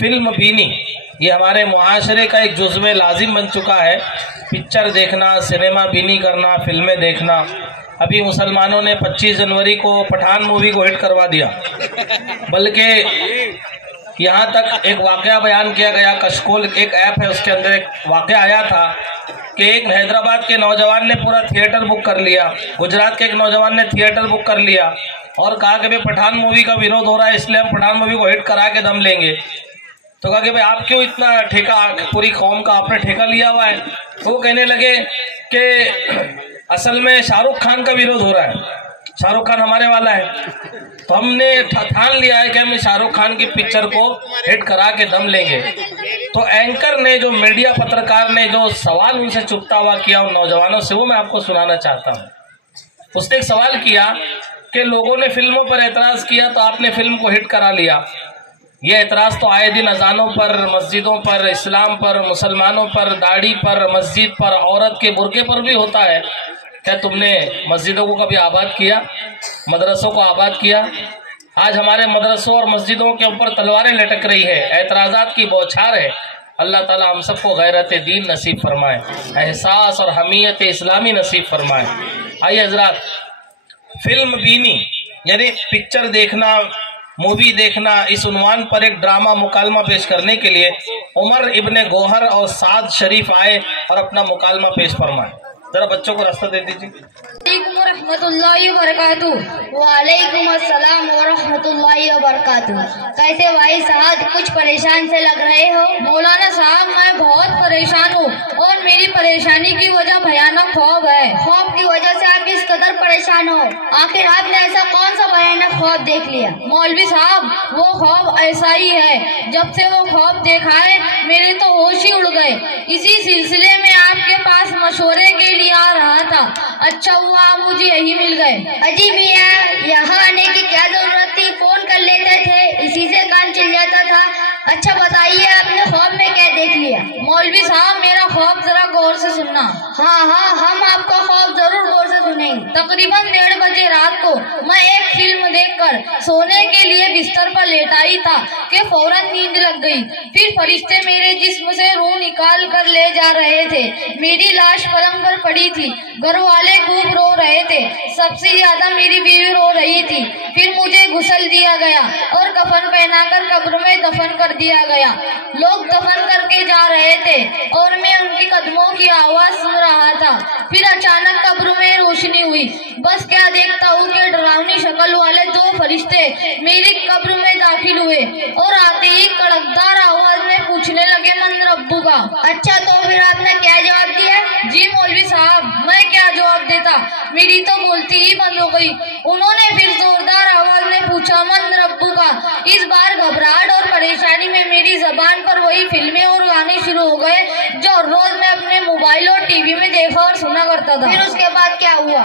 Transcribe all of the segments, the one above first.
Film बीनी ये हमारे मुआशरे का एक जुज़्वे लाजिम बन चुका है। पिक्चर देखना, सिनेमा बीनी करना, फिल्में देखना। अभी मुसलमानों ने 25 जनवरी को पठान मूवी को हिट करवा दिया, बल्कि यहाँ तक एक वाकया बयान किया गया। कशकोल एक ऐप है, उसके अंदर एक वाकया आया था कि एक हैदराबाद के नौजवान ने पूरा थिएटर बुक कर लिया, गुजरात के एक नौजवान ने थिएटर बुक कर लिया और कहा कि भाई पठान मूवी का विरोध हो रहा है, इसलिए हम पठान मूवी को हिट करा के दम लेंगे। तो कहा कि भाई आप क्यों इतना ठेका, पूरी कौम का आपने ठेका लिया हुआ है? तो वो कहने लगे कि असल में शाहरुख खान का विरोध हो रहा है, शाहरुख खान हमारे वाला है, तो हमने ठान लिया है कि हम शाहरुख खान की पिक्चर को हिट करा के दम लेंगे। तो एंकर ने, जो मीडिया पत्रकार ने जो सवाल उनसे चुपता हुआ किया उन नौजवानों से, वो मैं आपको सुनाना चाहता हूँ। उसने एक सवाल किया कि लोगों ने फिल्मों पर एतराज किया तो आपने फिल्म को हिट करा लिया। ये एतराज तो आए दिन अजानों पर, मस्जिदों पर, इस्लाम पर, मुसलमानों पर, दाढ़ी पर, मस्जिद पर, औरत के बुर्के पर भी होता है। क्या तुमने मस्जिदों को कभी आबाद किया, मदरसों को आबाद किया? आज हमारे मदरसों और मस्जिदों के ऊपर तलवारें लटक रही है, एतराज़ात की बौछार है। अल्लाह ताला हम सबको गैरत दीन नसीब फरमाए, एहसास और हमीयत इस्लामी नसीब फरमाए। आइए हजरात, फिल्म बीनी यानी पिक्चर देखना, मूवी देखना, इस उन्वान पर एक ड्रामा मुकालमा पेश करने के लिए उमर इब्ने गोहर और साद शरीफ आए और अपना मुकालमा पेश फरमाए। जरा बच्चों को रास्ता दे दीजिए। वालेकुम अस्सलाम व रहमतुल्लाहि व बरकातुहू। कैसे भाई साहब, कुछ परेशान से लग रहे हो? मौलाना साहब, मैं बहुत परेशान हूँ और मेरी परेशानी की वजह भयानक ख्वाब है। ख्वाब की वजह से आप इस कदर परेशान हो? आखिर आपने ऐसा कौन सा भयानक ख्वाब देख लिया? मौलवी साहब, वो ख्वाब ऐसा ही है, जब से वो ख्वाब देखा है मेरे तो होश ही उड़ गए। इसी सिलसिले में आपके पास मशवरे के लिए आ रहा था। अच्छा हुआ आप मुझे यही मिल गए। अजी मियां, यहाँ आने की क्या जरूरत थी? फोन कर लेते थे, इसी से काम चल जाता था। अच्छा बताइए, आपने ख्वाब में क्या देख लिया? मौलवी साहब, मेरा ख्वाब जरा गौर से सुनना। हाँ हाँ, हम आपका ख्वाब जरूर गौर से सुनेंगे। तकरीबन 1:30 बजे रात को मैं एक फिल्म देखकर सोने के लिए बिस्तर पर लेटाई था कि फौरन नींद लग गई। फिर फरिश्ते मेरे जिस्म से रूह निकाल कर ले जा रहे थे। मेरी लाश पलंग पर पड़ी थी। घर वाले खूब रो रहे थे, सबसे ज्यादा मेरी बीवी रो रही थी। फिर मुझे घुसल दिया गया और कफन पहनाकर कब्र में दफन कर दिया गया। लोग दफन करके जा रहे थे और मैं उनकी कदमों की आवाज सुन रहा था। फिर अचानक कब्र में रोशनी हुई। बस क्या देखता हूँ कि डरावनी शक्ल वाले 2 फरिश्ते मेरी कब्र में दाखिल हुए और आते ही कड़कदार आवाज में पूछने लगे, मन रब्बू का। अच्छा, तो फिर आपने क्या जवाब दिया? जी मौलवी साहब, मैं क्या जवाब देता, मेरी तो बोलती ही बंद हो गई। उन्होंने फिर जोरदार आवाज में पूछा, मन रब्बू का। इस बार घबराहट और परेशानी में मेरी जबान पर वही फिल्में और गाने शुरू हो गए जो रोज मैं अपने मोबाइल और टीवी में देखा और सुना करता था। फिर उसके बाद क्या हुआ?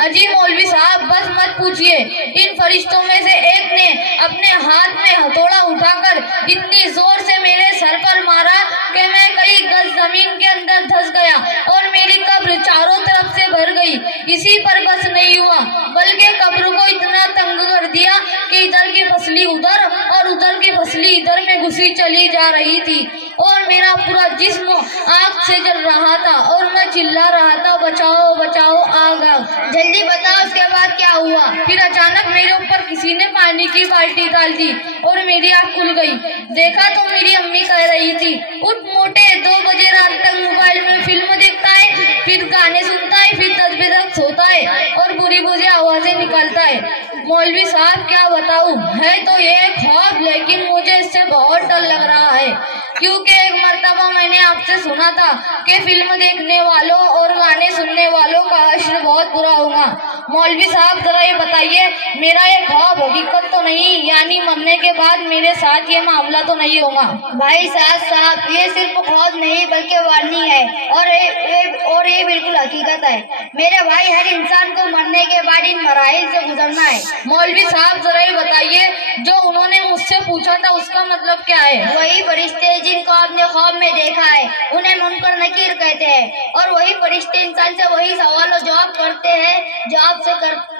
अजी मौलवी साहब, बस मत पूछिए। इन फरिश्तों में से एक ने अपने हाथ में हथौड़ा उठाकर इतनी जोर से मेरे सर पर मारा कि मैं कई गज जमीन के अंदर धंस गया और मेरी कब्र चारों तरफ से भर गई। इसी पर बस नहीं हुआ, बल्कि कब्र को इतना तंग कर दिया कि इधर की फसली उधर और उधर की फसली इधर में घुसी चली जा रही थी और मेरा पूरा जिस्म आग से जल रहा था और मैं चिल्ला रहा था, बचाओ बचाओ, आग आग। जल्दी बताओ, उसके बाद क्या हुआ? फिर अचानक मेरे ऊपर किसी ने पानी की बाल्टी डाल दी और मेरी आँख खुल गई। देखा तो मेरी अम्मी कह रही थी, उठ मोटे, 2 बजे रात तक मोबाइल में फिल्म देखता है, फिर गाने सुनता है, फिर 10 बजे तक सोता है और बुरी बुरी आवाजें निकालता है। मौलवी साहब, क्या बताऊं, है तो ये ख्वाब, लेकिन मुझे इससे बहुत डर लग रहा है, क्योंकि एक मर्तबा मैंने आपसे सुना था कि फिल्म देखने वालों और गाने सुनने वालों का हश्र बहुत बुरा होगा। मौलवी साहब, जरा ये बताइए, मेरा ये ख्वाब हकीकत तो नहीं, यानी मरने के बाद मेरे साथ ये मामला तो नहीं होगा? भाई साहब, ये सिर्फ ख्वाब नहीं बल्कि वार्निंग है और ये बिल्कुल हकीकत है। मेरे भाई, हर इंसान को मरने के बाद इन मराहिल से गुजरना है। मौलवी साहब, जरा ये बताइए, जो उन्होंने मुझसे पूछा था उसका मतलब क्या है? वही फरिश्ते जिनको आपने ख्वाब में देखा है, उन्हें मुनकर नकीर कहते हैं और वही फरिश्ते इंसान से वही सवाल और जवाब करते हैं जो आपसे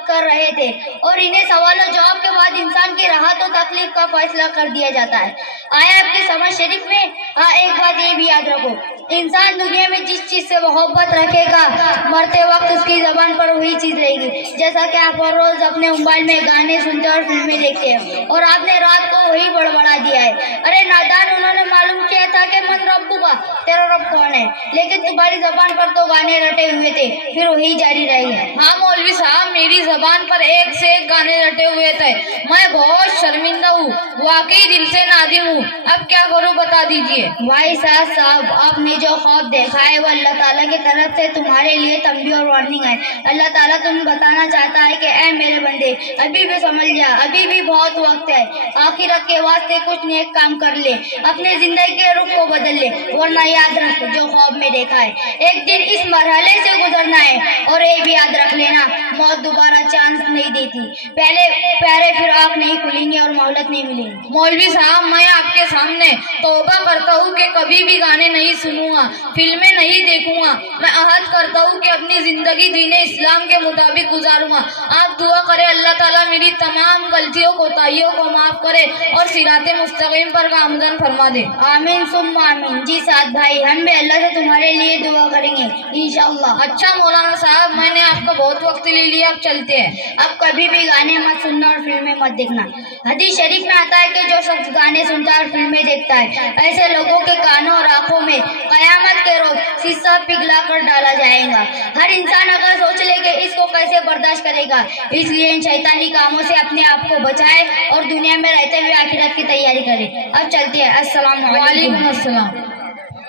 कर रहे थे और इन्हें सवालों जवाब के बाद इंसान की राहत और तकलीफ का फैसला कर दिया जाता है। आया आपकी समझ शरीफ में। हाँ, एक बात ये भी याद रखो, इंसान दुनिया में जिस चीज से मोहब्बत रखेगा मरते वक्त उसकी जबान पर वही चीज रहेगी। जैसा कि आप हर रोज अपने मोबाइल में गाने सुनते और फिल्में देखते हैं और आपने रात को वही बड़बड़ा दिया है। अरे नादान, उन्होंने मालूम किया था कि मन रब्बू का, तेरा रब कौन है, लेकिन तुम्हारी जबान पर तो गाने रटे हुए थे, फिर वही जारी रही है। हाँ मौलवी साहब, मेरी जबान पर एक से एक गाने रटे हुए थे। मैं बहुत शर्मिंदा हूँ, वाकई दिल से नादिम हूँ। अब क्या करूँ बता दीजिए। भाई साहब, आपने जो ख्वाब देखा है वो अल्लाह ताला की तरफ से तुम्हारे लिए तंबीह और वार्निंग है। अल्लाह ताला तुम्हें बताना चाहता है कि ऐ मेरे बंदे, अभी भी समझ जा, अभी भी बहुत वक्त है। आखिरत के वास्ते कुछ नेक काम कर ले, अपने जिंदगी के रुख को बदल ले, वरना याद रख जो ख्वाब में देखा है एक दिन इस मरहले से गुजरना है। और ये भी याद रख लेना, मौत दोबारा चांस नहीं देती, पहले पैरे फिर आँख नहीं खुलेंगे और मोहलत नहीं मिलेगी। मौलवी साहब, मैं आपके सामने तौबा करता हूँ कि कभी भी गाने नहीं सुनूंगा, फिल्में नहीं देखूंगा। मैं अहद करता हूँ कि अपनी जिंदगी दीने इस्लाम के मुताबिक गुजारूंगा। आप दुआ करें अल्लाह ताला मेरी तमाम गलतियों कोताहियों को माफ करे और सिराते मुस्तकीम पर गामजन फरमा दे। आमीन सुम्मा आमीन। जी साथ भाई, हम भी अल्लाह से तुम्हारे लिए दुआ करेंगे इंशाअल्लाह। अच्छा मौलाना साहब, मैंने आपका बहुत वक्त ले लिया, अब चलते हैं। अब कभी भी गाने मत सुनना और फिल्में मत देखना। हदीस शरीफ में आता है कि जो शख्स गाने सुनता है और फिल्में देखता है, ऐसे लोगों के कानों और आंखों में कयामत के रोज शीशा पिघला कर डाला जाएगा। हर इंसान अगर सोच ले कि इसको कैसे बर्दाश्त करेगा, इसलिए इन शैतानी कामों से अपने आप को बचाए और दुनिया में रहते हुए आखिरत की तैयारी करे। अब चलते हैं। अस्सलाम वालेकुम। अस्सलाम।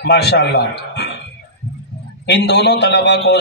माशाअल्लाह, इन दोनों तलबा को